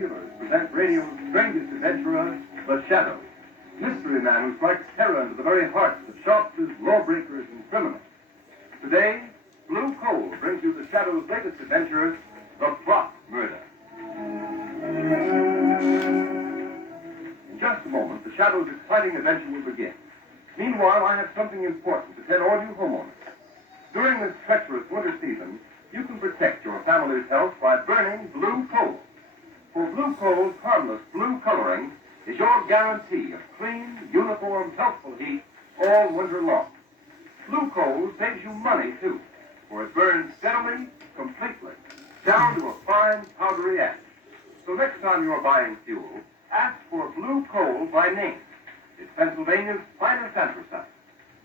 Torpedoes present radio's strangest adventurer, The Shadow. Mystery man who strikes terror into the very hearts of shopkeepers, lawbreakers, and criminals. Today, Blue Coal brings you The Shadow's latest adventure, The Plot Murder. In just a moment, The Shadow's exciting adventure will begin. Meanwhile, I have something important to tell all you homeowners. During this treacherous winter season, you can protect your family's health by burning blue coal. For Blue Coal's harmless blue coloring is your guarantee of clean, uniform, healthful heat all winter long. Blue Coal saves you money, too, for it burns steadily, completely, down to a fine, powdery ash. So next time you're buying fuel, ask for Blue Coal by name. It's Pennsylvania's finest anthracite.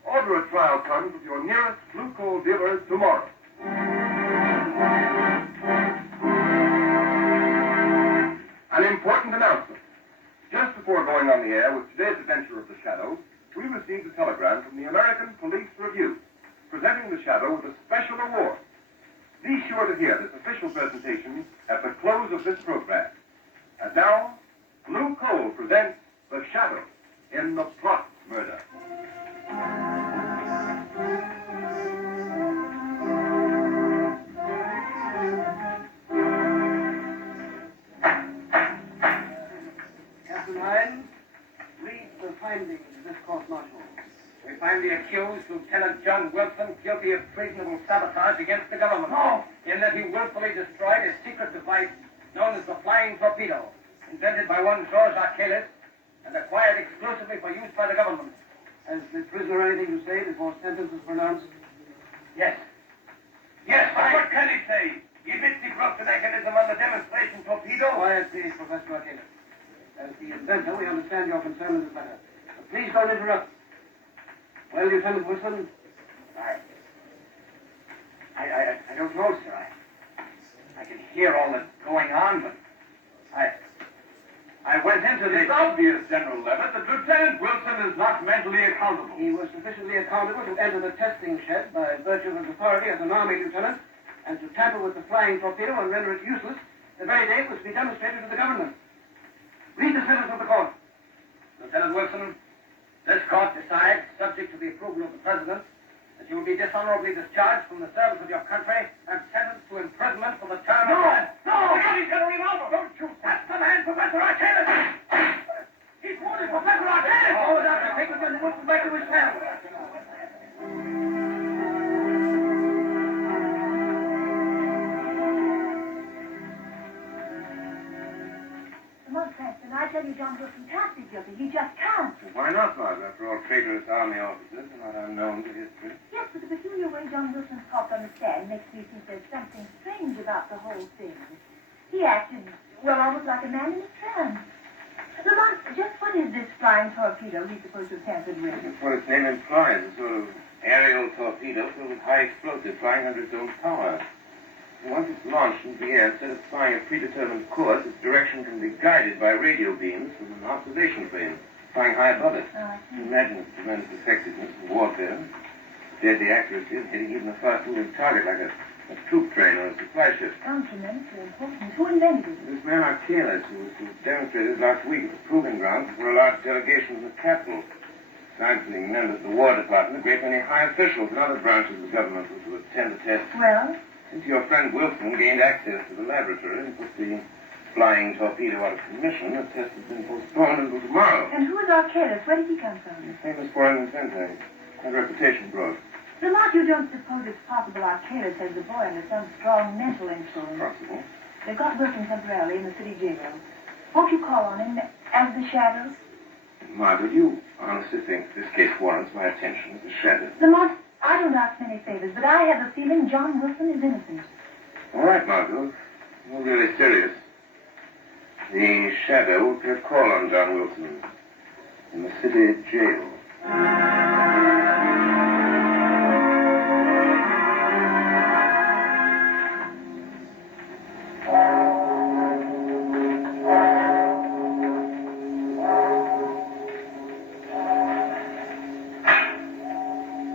Order a trial ton with your nearest Blue Coal dealer tomorrow. An important announcement. Just before going on the air with today's adventure of The Shadow, we received a telegram from the American Police Review, presenting The Shadow with a special award. Be sure to hear this official presentation at the close of this program. And now, Blue Coal presents The Shadow in The Plot Murder. Captain Hines, read the findings of this court-martial. We find the accused, Lieutenant John Wilson, guilty of treasonable sabotage against the government. No! In that he willfully destroyed a secret device known as the flying torpedo, invented by one Georges Archelis and acquired exclusively for use by the government. Has the prisoner anything to say before sentence is pronounced? Yes. Yes, but what can he say? He admits he broke the mechanism on the demonstration torpedo. Quiet, please, Professor Archelis. As the inventor, we understand your concern in this matter. But please don't interrupt. Well, Lieutenant Wilson? I don't know, sir. I can hear all that's going on, but I went into this. It's obvious, General Levitt, that Lieutenant Wilson is not mentally accountable. He was sufficiently accountable to enter the testing shed by virtue of his authority as an Army lieutenant and to tamper with the flying torpedo and render it useless the very day it was to be demonstrated to the government. Read the sentence of the court. Lieutenant Wilson, this court decides, subject to the approval of the President, that you will be dishonorably discharged from the service of your country and sentenced to imprisonment for the term of life. No! He's got a revolver! Don't shoot! That's the man, Professor Archelis! He's wounded, Professor Archelis! Oh, Doctor, take Lieutenant Wilson back to his cell. Preston, I tell you, John Wilson can't be guilty. He just can't. Why not, Margaret? After all, traitorous Army officers are not unknown to history. Yes, but the peculiar way John Wilson talked on the stand makes me think there's something strange about the whole thing. He acted, well, almost like a man in a trance. Lamont, just what is this flying torpedo he's supposed to have tampered with? That's what its name implies, a sort of aerial torpedo filled with high explosive flying under its own power. Once it's launched into the air, instead of flying a predetermined course, its direction can be guided by radio beams from an observation plane flying high above it. Oh, I see. Imagine its tremendous effectiveness in warfare, deadly accuracy of hitting even a fast-moving target like a troop train or a supply ship. Sounds tremendously important. Who invented it? This man Archelis, who was demonstrated last week at the proving grounds for a large delegation from the capital. Besides being members of the War Department, a great many high officials in other branches of the government were to attend the test. Well? Since your friend Wilson gained access to the laboratory and put the flying torpedo out of commission, the test has been postponed until tomorrow. And who is Archelis? Where did he come from? He's a famous foreign inventor. Had a reputation abroad. Lamont, you don't suppose it's possible Archelis has the boy under some strong mental influence? Possible. They've got Wilson temporarily in the city jail. Won't you call on him as the Shadow? Margaret, you honestly think this case warrants my attention as a shadow? Lamont, I don't ask many favors, but I have a feeling John Wilson is innocent. All right, Margot. You're really serious. The shadow will pay a call on John Wilson in the city jail.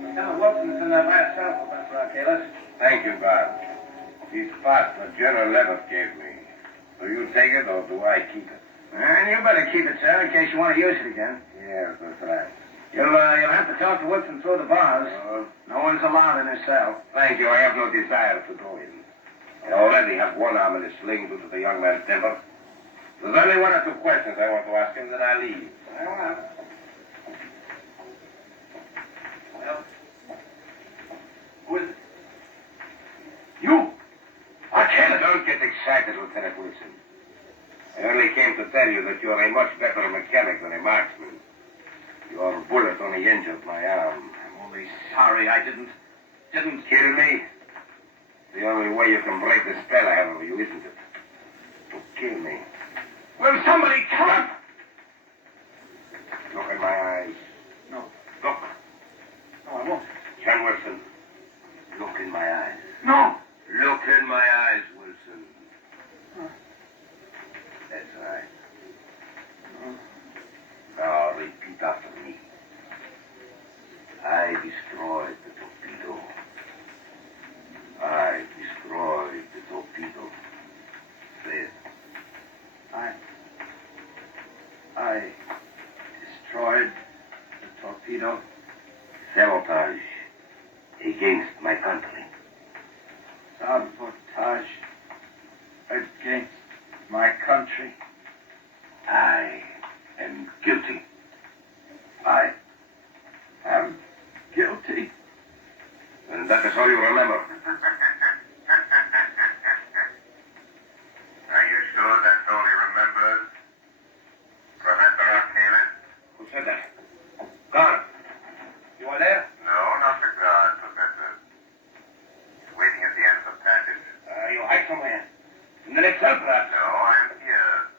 Lieutenant Wilson is in that last cell, Professor Archelis. Thank you, Bob. These spots that General Levitt gave me. So you take it, or do I keep it? And you better keep it, sir, in case you want to use it again. Yes, that's right. You'll have to talk to Wilson through the bars. No one's allowed in his cell. Thank you. I have no desire to go in. I already have one arm in a sling due to the young man's temper. There's only one or two questions I want to ask him, then I leave. Well, who is it? You! Don't get excited, Lieutenant Wilson. I only came to tell you that you are a much better mechanic than a marksman. Your bullet only injured my arm. I'm only sorry I didn't Kill me? The only way you can break the spell I have over you, isn't it? To kill me. Will somebody come? Look in my eyes. No. Look. No, I won't. John Wilson. Look in my eyes. No! Look in my eyes, Wilson. That's right. Now repeat after me. I destroyed the torpedo. I destroyed the torpedo. Say it. I destroyed the torpedo. Sabotage against my country. Sabotage against my country. I am guilty. I am guilty. And that is all you remember. Are you sure that's all he remembers? Professor Arcalis? Who said that? Guard. You are there? No, not the guard, Professor. He's waiting at the end of the passage. You hide somewhere. In the next cell, perhaps. No, I'm here.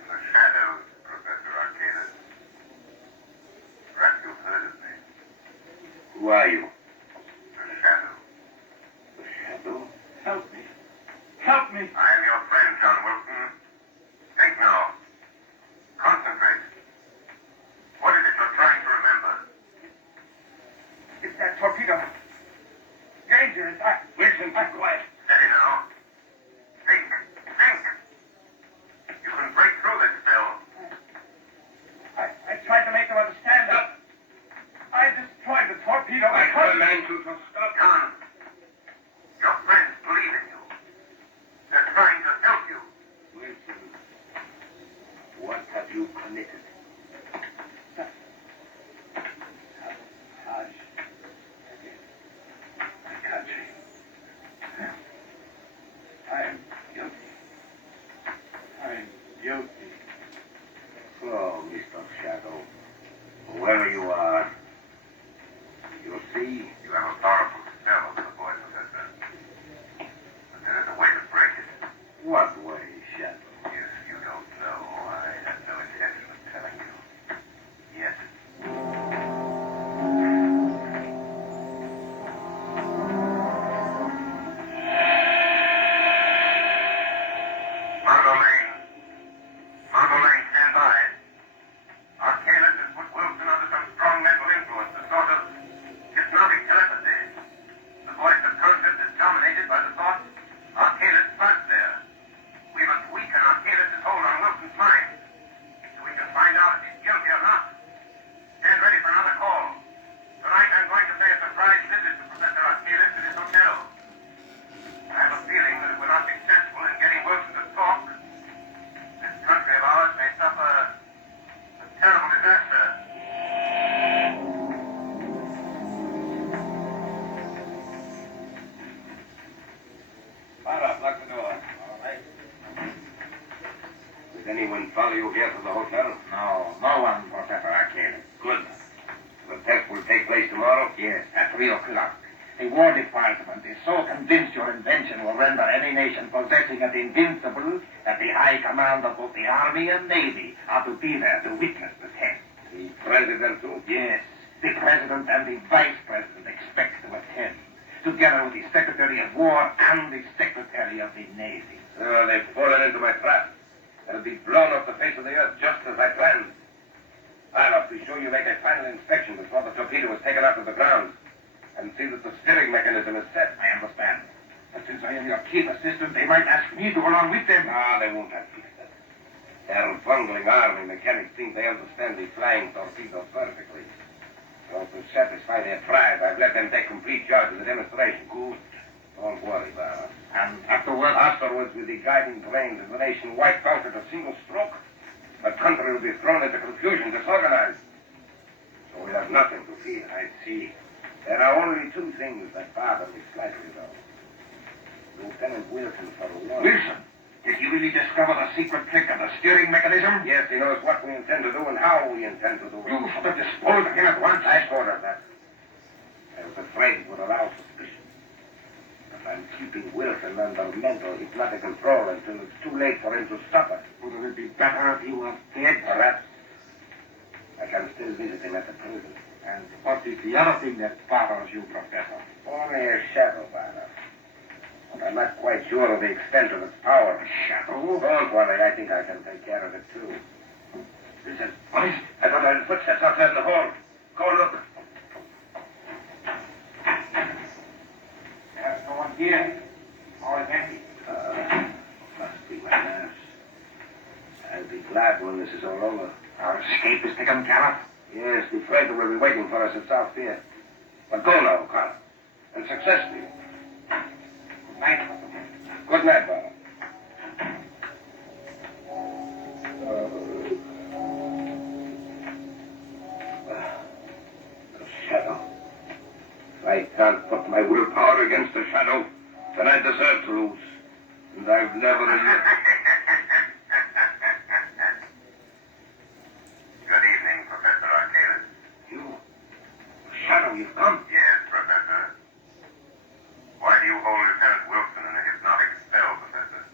In the shadows, Professor Arcalis. Perhaps you've heard of me. Who are you? The Shadow. The Shadow? Help me. Help me. I am your friend, John Wilson. Think now. Concentrate. What is it you're trying to remember? It's that torpedo. Dangerous. Wilson, keep quiet. Steady now. Think. Think. You can break through this spell. I tried to make them understand that. I destroyed the torpedo. I command you to stop. John, your friends believe in you. They're trying to help you. Wilson, what have you committed? Sabotage against my country. I am guilty. I am guilty. Oh, Mr. Shadow, whoever you are, you see, You have a powerful spell over the boy, Professor. But there is a way to break it. what way, Shadow? If you don't know, I have no intention of telling you. Yet. Margot Lane. Margot Lane, stand by. Arcalis has put Wilson under some strong mental influence, a sort of hypnotic telepathy. The voice of concept is dominated by the thought Arcalis floods there. We must weaken Arcalis' hold on Wilson's mind, so we can find out if he's guilty or not. Stand ready for another call. Tonight I'm going to pay a surprise visit to Professor Arcalis at his hotel. I have a feeling that if we're not successful in getting Wilson to talk, this country of ours may suffer a terrible disaster. Fire up, lock the door. All right. Did anyone follow you here to the hotel? No one, Professor Arcalis. Good. The test will take place tomorrow? Yes, at 3 o'clock. The War Department is so convinced your invention will render any nation possessing it invincible that the high command of both the Army and Navy are to be there to witness the test. The president, too? Yes, the President and the Vice President expect to attend, together with the Secretary of War and the Secretary of the Navy. They've fallen into my trap. They'll be blown off the face of the earth just as I planned. I'll be sure you make a final inspection before the torpedo is taken out of the ground and see that the steering mechanism is set. I understand. But since I am your chief assistant, they might ask me to go along with them. No, they won't have fixed that. Their bungling army mechanics think they understand the flying torpedo perfectly. So to satisfy their pride, I've let them take complete charge of the demonstration. Good. Don't worry, Barr. And afterwards? Afterwards, with the guiding brains of the nation wiped out at a single stroke, the country will be thrown into confusion, disorganized. So we have nothing to fear. I see. There are only two things that bother me slightly, though. Lieutenant Wilson, for one. Wilson? Did he really discover the secret trick of the steering mechanism? Yes, he knows what we intend to do and how we intend to do it. You should have disposed of him at once. I thought of that. I was afraid it would arouse suspicion. But I'm keeping Wilson under mental hypnotic control until it's too late for him to stop us. Wouldn't it be better if he was dead? Perhaps. I can still visit him at the prison. And what is the other thing that bothers you, Professor? Only a shadow, Banner. But I'm not quite sure of the extent of its power. A shadow? Don't worry, I think I can take care of it, too. Listen. What is it? I thought I heard footsteps outside in the hall. Go look. There's no one here. All is empty. Must be my nerves. I'll be glad when this is all over. Our escape is taken care of. Yes, the freighter will be waiting for us at South Pier. But go now, Carl. And success to you. Good night, Professor. Good night, Barr. The shadow. If I can't put my willpower against the shadow, then I deserve to lose. And I've never... Good evening, Professor Archaeus. You? Shadow, you've come. Yes, Professor. Why do you hold Lieutenant Wilson in a hypnotic spell, Professor?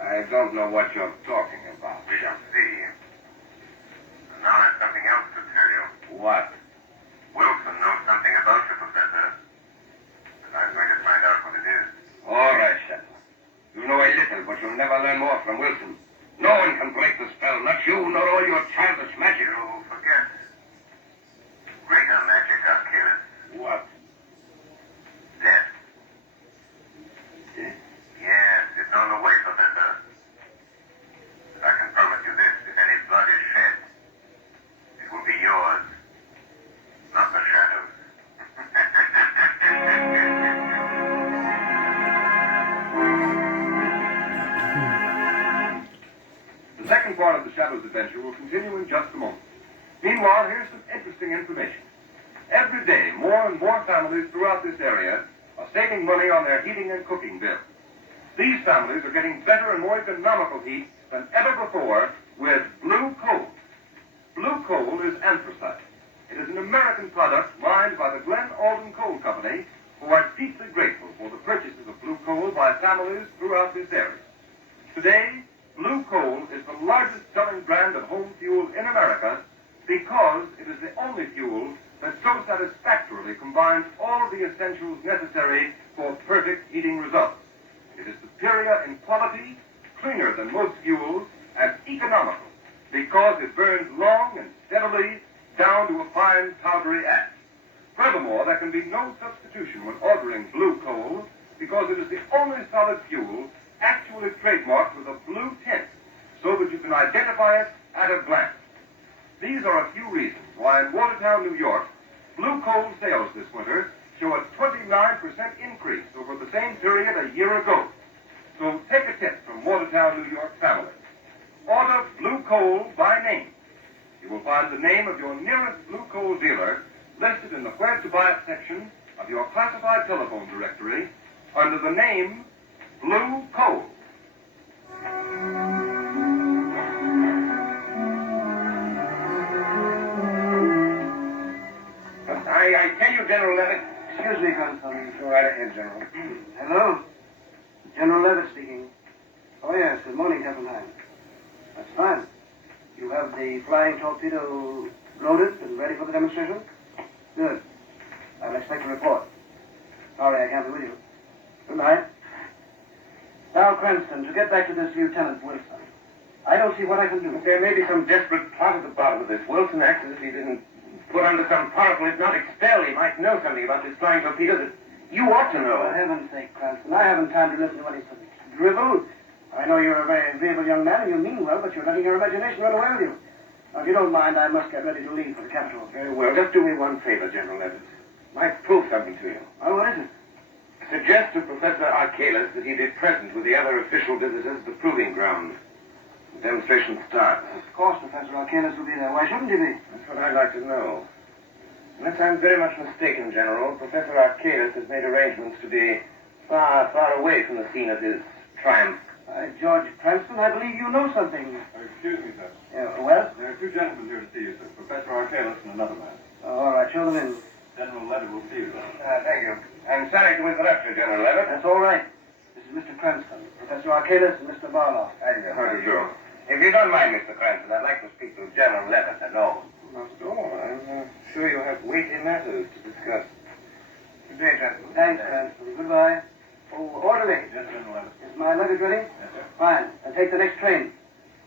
I don't know what you're talking about. We shall see. And now I have something else to tell you. What? Wilson knows something about you, Professor. And I'm going to find out what it is. All right, Shadow. You know a little, but you'll never learn more from Wilson. No one can break the spell, not you, nor all your childish magic. You forget. Greater magic, Archaeus. What? Death. Death? Yes, it's on the way, Professor. But I can promise you this. If any blood is shed, it will be yours. Not the Shadow's. The second part of the Shadow's adventure will continue in just a moment. Meanwhile, here's some interesting information. Every day, more and more families throughout this area are saving money on their heating and cooking bills. These families are getting better and more economical heat than ever before with blue coal. Blue coal is anthracite. It is an American product mined by the Glen Alden Coal Company, who are deeply grateful for the purchases of blue coal by families throughout this area. Today, blue coal is the largest selling brand of home fuel in America because it is the only fuel that so satisfactorily combines all of the essentials necessary for perfect heating results. It is superior in quality, cleaner than most fuels, and economical because it burns long and steadily down to a fine powdery ash. Furthermore, there can be no substitution when ordering blue coal because it is the only solid fuel actually trademarked with a blue tint so that you can identify it at a glance. These are a few reasons why in Watertown, New York, blue coal sales this winter show a 29% increase over the same period a year ago. So take a tip from Watertown, New York families. Order blue coal by name. You will find the name of your nearest blue coal dealer listed in the Where to Buy It section of your classified telephone directory under the name Blue Coal. I tell you, General Levitt. Excuse me, Grandson. Go right ahead, General. Hello? General Levitt speaking. Oh, yes. Good morning, Captain Hines. That's fine. You have the flying torpedo loaded and ready for the demonstration? Good. I'll expect a report. Sorry I can't be with you. Good night. Now, Cranston, to get back to this Lieutenant Wilson, I don't see what I can do. There may be some desperate plot at the bottom of this. Wilson acts as if he didn't put under some powerful hypnotic spell. He might know something about this flying torpedo that You ought to For know. heaven's sake, Cranston, I haven't time to listen to any such drivel. I know you're a very agreeable young man and you mean well, but you're letting your imagination run away with you. Now, if you don't mind, I must get ready to leave for the capital. Very well. Just do me one favor, General Levitt. Might prove something to you. Oh, what is it? Suggest to Professor Archalis that he be present with the other official visitors at the proving ground. The demonstration starts. Of course, Professor Archalis will be there. Why shouldn't he be? That's what I'd like to know. Unless I'm very much mistaken, General, Professor Archalis has made arrangements to be far, far away from the scene of his triumph. George Cranston, I believe you know something. Excuse me, sir. Yeah, well? There are two gentlemen here to see you, sir. Professor Archalis and another man. All right, show them in. General Levitt will see you, sir. Thank you. I'm sorry to interrupt you, General Levitt. That's all right. This is Mr. Cranston, Professor Archalis, and Mr. Barlow. How do you do? If you don't mind, Mr. Cranston, I'd like to speak to General Levitt alone. Not at all. I'm sure you have weighty matters to discuss. Good day, gentlemen. Thanks, Cranston. Goodbye. Oh, orderly. Yes, General Levitt. Is my luggage ready? Yes, sir. Fine. And take the next train.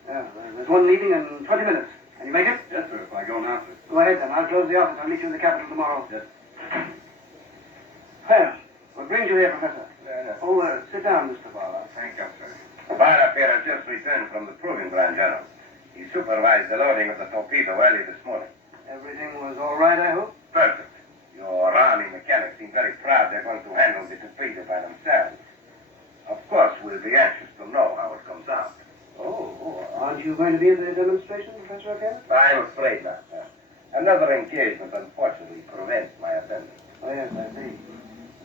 There's one leaving in 20 minutes. Can you make it? Yes, sir. If I go now, sir. Go ahead, then. I'll close the office. I'll meet you in the capital tomorrow. Yes. Well, what brings you here, Professor? Oh, Sit down, Mr. Barlow. thank you, sir. Barlow here has just returned from the proving ground, General. He supervised the loading of the torpedo early this morning. Everything was all right, I hope? Perfect. Your army mechanics seem very proud they're going to handle the torpedo by themselves. Of course, we'll be anxious to know how it comes out. Oh, aren't you going to be in the demonstration, Professor Archalis? I'm afraid not, sir. Another engagement, unfortunately, prevents my attendance. Oh, yes, I see.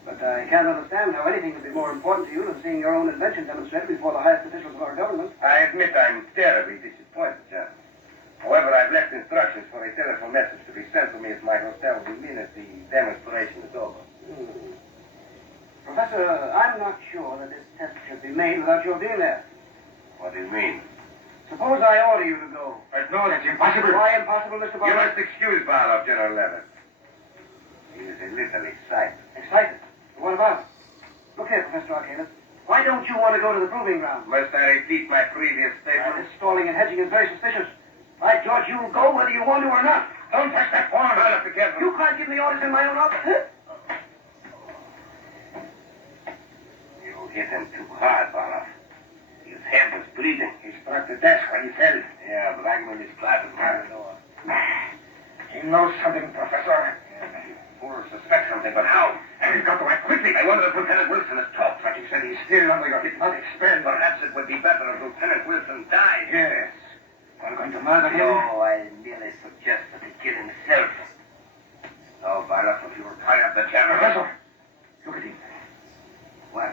But I can't understand how anything could be more important to you than seeing your own invention demonstrated before the highest officials of our government. I admit I'm terribly disappointed, John. However, I've left instructions for a telephone message to be sent to me at my hotel the minute the demonstration is over. Professor, I'm not sure that this test should be made without your being there. What do you mean? Suppose I order you to go. But no, that's impossible. Why impossible, Mr. You Barlow? must excuse Barlow, General Levitt. He is a little excited. Excited? What about it? Look here, Professor Archalis. Why don't you want to go to the proving ground? Must I repeat my previous This statement? stalling and hedging is very suspicious. Right, George, you'll go whether you want to or not. Don't touch that phone. I'll have to be careful. You can't give me orders in my own office. You hit him too hard, Barlow. His head was bleeding. He struck the desk when he fell. Yeah, but I'm in his glasses now. He knows something, Professor. Or suspects something, but how? And he's got to act quickly. I wonder if Lieutenant Wilson has talked, but he said he's still under your hypnotic spell. Perhaps it would be better if Lieutenant Wilson died. Yes. You're going to murder him? No, I merely suggest that he kill himself. No, Barlow, if you will tie up the general. Professor, Look at him. What?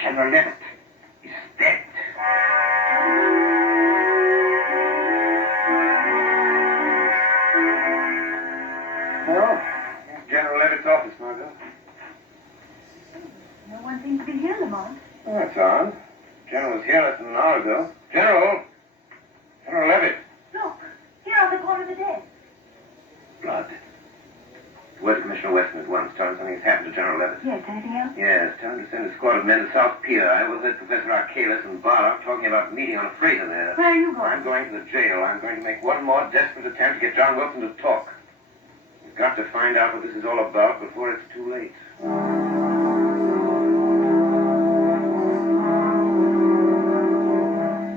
General Levitt is dead. No. General Levitt's office, Margot. No one seems to be here, Lamont. Oh, that's odd. General was here less than an hour ago. General! General Levitt. Look, here on the corner of the desk. Blood. Word to Commissioner Weston at once. Tell him something has happened to General Levitt. Yes, anything else? Yes, tell him to send a squad of men to South Pier. I overheard Professor Archalis and Barlow talking about meeting on a freighter there. Where are you going? I'm going to the jail. I'm going to make one more desperate attempt to get John Wilson to talk. We've got to find out what this is all about before it's too late.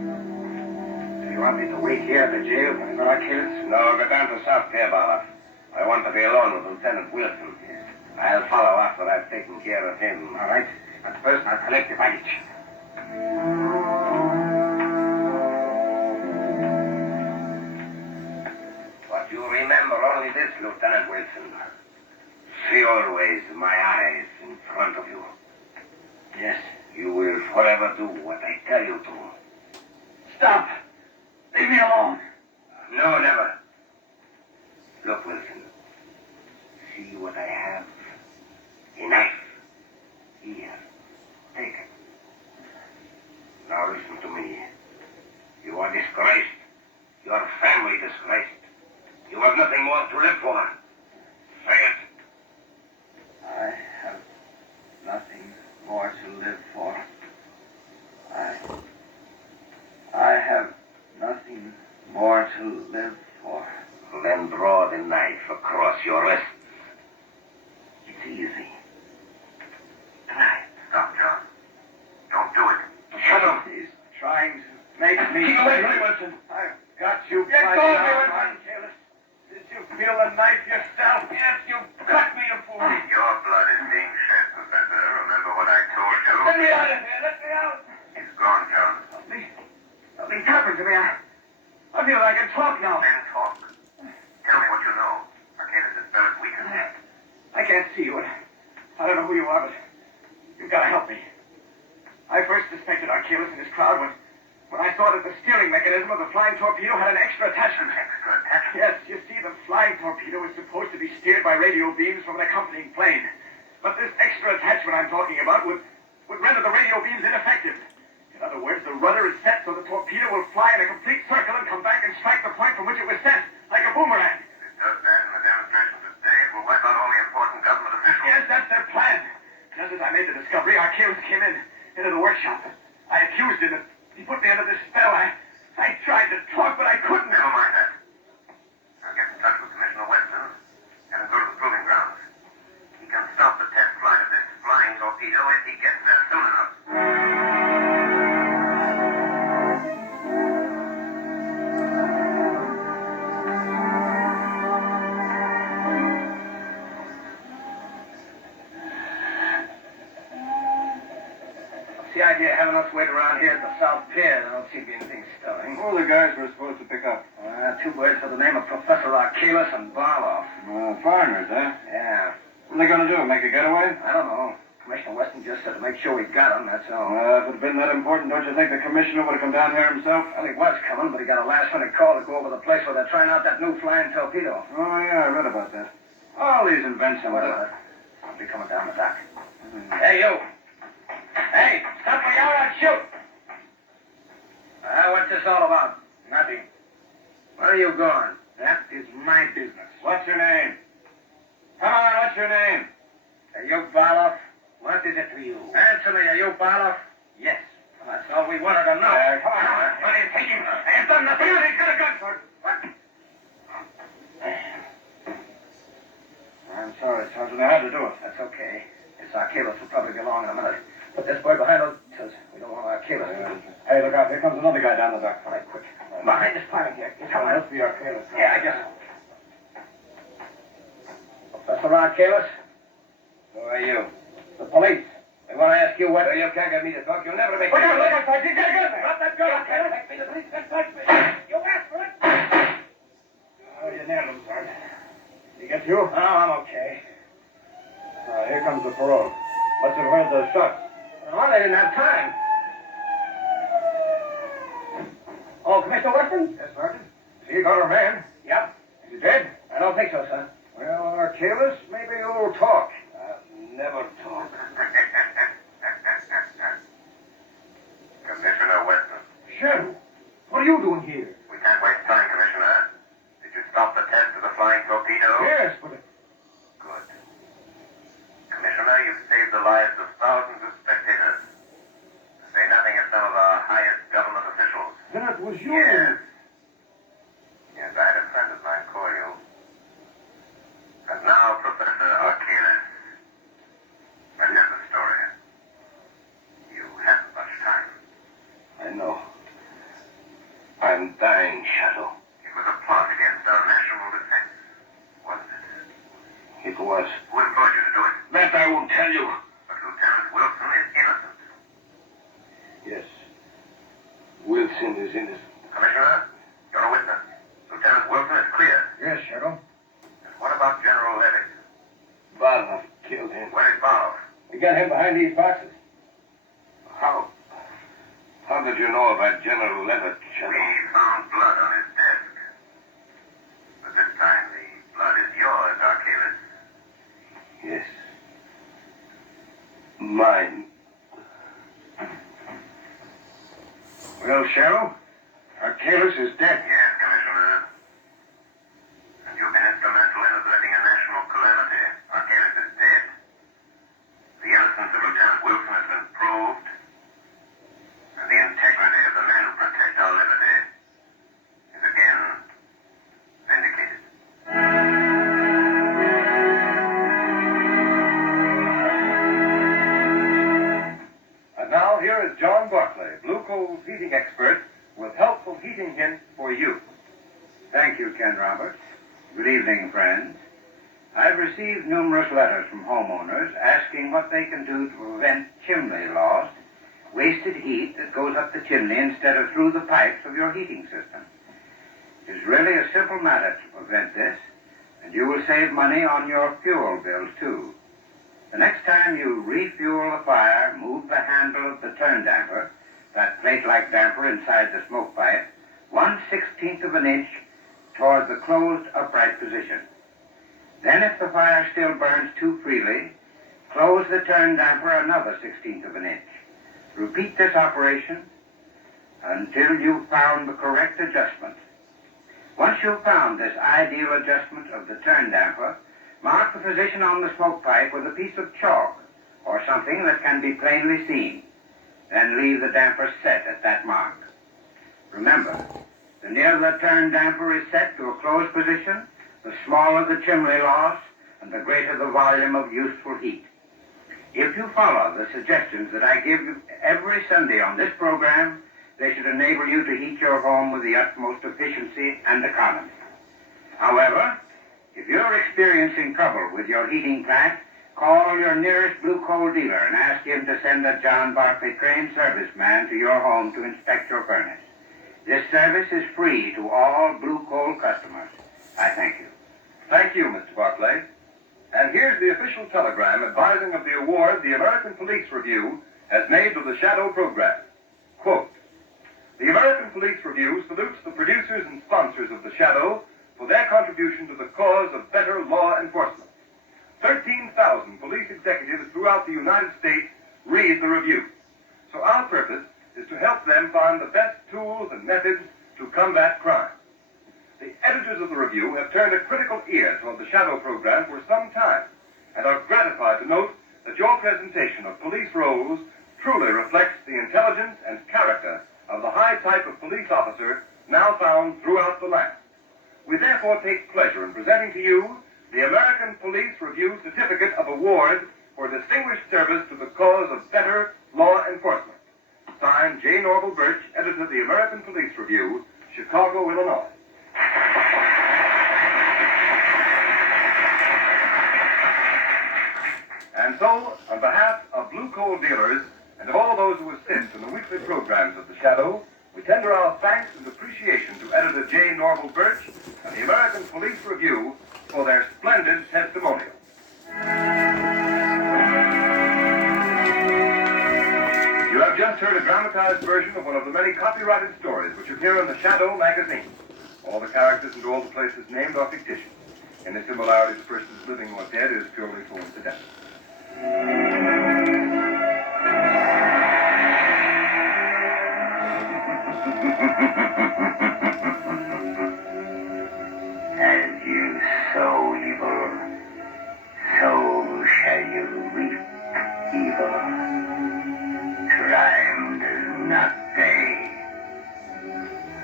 Do you want me to wait here at the jail, Professor Archalis? No, go down to South Pier, Barlow. I want to be alone with Lieutenant Wilson. I'll follow after I've taken care of him. All right. But first, I'll collect the baggage. But you remember only this, Lieutenant Wilson. See always my eyes in front of you. Yes. You will forever do what I tell you to. Stop. Leave me alone. No, never. Look, Wilson. See what I have? A knife. Here. Take it. Now listen to me. You are disgraced. Your family disgraced. You have nothing more to live for. Say it. I have nothing more to live for. I have nothing more to live for. Then draw the knife across your wrists. It's easy. away from me, Wilson. I've got you. Get by going, the you arm. uncareless. Did you feel the knife yourself? Yes, you cut me, you fool. Your blood is being shed, Professor. Remember what I told you? Let me out of here. Let me out. He's gone, Jones. Something's happened to me. I feel like I can talk now. Then talk. Tell me what you know. Arcalis is spell as weak as that. I can't see you. I don't know who you are, but you've got to help me. I first suspected Arcalis and his crowd when I saw that the steering mechanism of the flying torpedo had an extra attachment. Extra attachment? Yes, you see, the flying torpedo is supposed to be steered by radio beams from an accompanying plane. But this extra attachment I'm talking about would render the radio beams ineffective. In other words, the rudder is set so the torpedo will fly in a complete circle and come back and strike the point from which it was sent, like a boomerang. If it does that in the demonstration today, it will wipe out all the important government officials. Yes, that's their plan. Just as I made the discovery, Arcalis came into the workshop. I accused him that he put me under this spell. I tried to talk, but I couldn't. Never mind that. I'll get in touch with Commissioner Weston and go to the proving grounds. He can stop the test flight of this flying torpedo if he gets there soon enough. What's the idea of having us wait around here at the South Pier? There don't seem to be anything stirring. Who are the guys we're supposed to pick up? Two birds by the name of Professor Arcalis and Barloff. Foreigners, eh? Yeah, What are they going to do, make a getaway? I don't know. Commissioner Weston just said to make sure we got them, that's all. If it had been that important, don't you think the commissioner would have come down here himself? Well, he was coming, but he got a last-minute call to go over the place where they're trying out that new flying torpedo. Oh, yeah, I read about that. All these inventions. Well, I'll be coming down the dock. Hey, you. Hey, stop me out, I'll shoot. What's this all about? Nothing. Where are you going? That is my business. What's your name? Come on, what's your name? Are you Barloff? What is it to you? Answer me, are you Barloff? Yes. Well, that's all we wanted to know. Come on. What are you taking? I ain't done nothing. He's got a gun, sir. What? I'm sorry, Sergeant. I had to do it. That's okay. This Arcalis will probably be along in a minute. Put this boy behind those tills. We don't want Arcalis. Hey, look out. Here comes another guy down the dock. All right, quick. Behind this piling here. Get Someone someone else be Arcalis. Yeah, I guess. Professor Arcalis? Who are you? The police. They want to ask you what... Well, you can't get me to talk. You'll never make... Look out, Sergeant. He's got a gun there. Drop that gun, Arcalis. Make me the police can touch me. You asked for it. Oh, you nailed him, Sergeant. He get you? Oh, I'm okay. Here comes the parole. Must have heard the shots. Oh, they didn't have time. Oh, Commissioner Weston? Yes, Sergeant. So you got our man? Yep. Is he dead? I don't think so, sir. Well, Arcalis, maybe you'll talk. Never talk. Commissioner Weston. Shadow, what are you doing here? We can't waste time, Commissioner. Did you stop the test of the flying torpedo? Yes, but... Good. Commissioner, you've saved the lives of thousands of spectators. To say nothing of some of our highest government officials. Then it was you. Yes. Yes, I had a friend of mine call you. And now, Professor Arcalis. And here's the story. You haven't much time. I know. I'm dying, Shadow. It was a plot against our national defense, wasn't it? It was. Who employed you to do it? That I won't tell you. But Lieutenant Wilson is innocent. Yes. Wilson is innocent. Commissioner, you're a witness. Lieutenant Wilson is clear. Yes, Shadow. And what about General Levitt? Barloff killed him. Where is Barloff? We got him behind these boxes. How? How did you know about General Levitt, Shadow? We found blood on his desk. But this time the blood is yours, Arcalis. Yes. Mine. Well, Shadow, Arcalis is dead. Yes, Commissioner. And you've been instrumental in averting a national calamity. Arcalis is dead. The innocence of Lieutenant Wilson has been proved. And the integrity of the men who protect our liberty is again vindicated. And now here is John Barclay, Blue Coal's heating expert, with helpful heat heating hint for you. Thank you, Ken Roberts. Good evening, friends. I've received numerous letters from homeowners asking what they can do to prevent chimney loss, wasted heat that goes up the chimney instead of through the pipes of your heating system. It is really a simple matter to prevent this, and you will save money on your fuel bills, too. The next time you refuel the fire, move the handle of the turn damper, that plate-like damper inside the smoke pipe, 1/16 of an inch toward the closed upright position. Then, if the fire still burns too freely, close the turn damper another 1/16 of an inch. Repeat this operation until you've found the correct adjustment. Once you've found this ideal adjustment of the turn damper, mark the position on the smoke pipe with a piece of chalk or something that can be plainly seen. Then leave the damper set at that mark. Remember, the nearer the turn damper is set to a closed position, the smaller the chimney loss and the greater the volume of useful heat. If you follow the suggestions that I give you every Sunday on this program, they should enable you to heat your home with the utmost efficiency and economy. However, if you're experiencing trouble with your heating plant, call your nearest Blue Coal dealer and ask him to send a John Barclay trained serviceman to your home to inspect your furnace. This service is free to all Blue Coal customers. I thank you. Thank you, Mr. Barclay. And here's the official telegram advising of the award the American Police Review has made to the Shadow program. Quote, "The American Police Review salutes the producers and sponsors of the Shadow for their contribution to the cause of better law enforcement. 13,000 police executives throughout the United States read the review. So our purpose is to help them find the best tools and methods to combat crime. The editors of the review have turned a critical ear toward the Shadow program for some time and are gratified to note that your presentation of police roles truly reflects the intelligence and character of the high type of police officer now found throughout the land. We therefore take pleasure in presenting to you the American Police Review Certificate of Award for Distinguished Service to the Cause of Better Law Enforcement. Signed, J. Norval Birch, editor of the American Police Review, Chicago, Illinois." And so, on behalf of Blue Coal dealers and of all those who assist in the weekly programs of the Shadow, we tender our thanks and appreciation to editor J. Norval Birch and the American Police Review for their splendid testimonial. You have just heard a dramatized version of one of the many copyrighted stories which appear in the Shadow magazine. All the characters and all the places named are fictitious. Any similarity to persons living or dead is purely coincidental. As you sow evil, so shall you reap evil. Crime does not pay.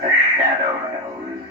The Shadow knows.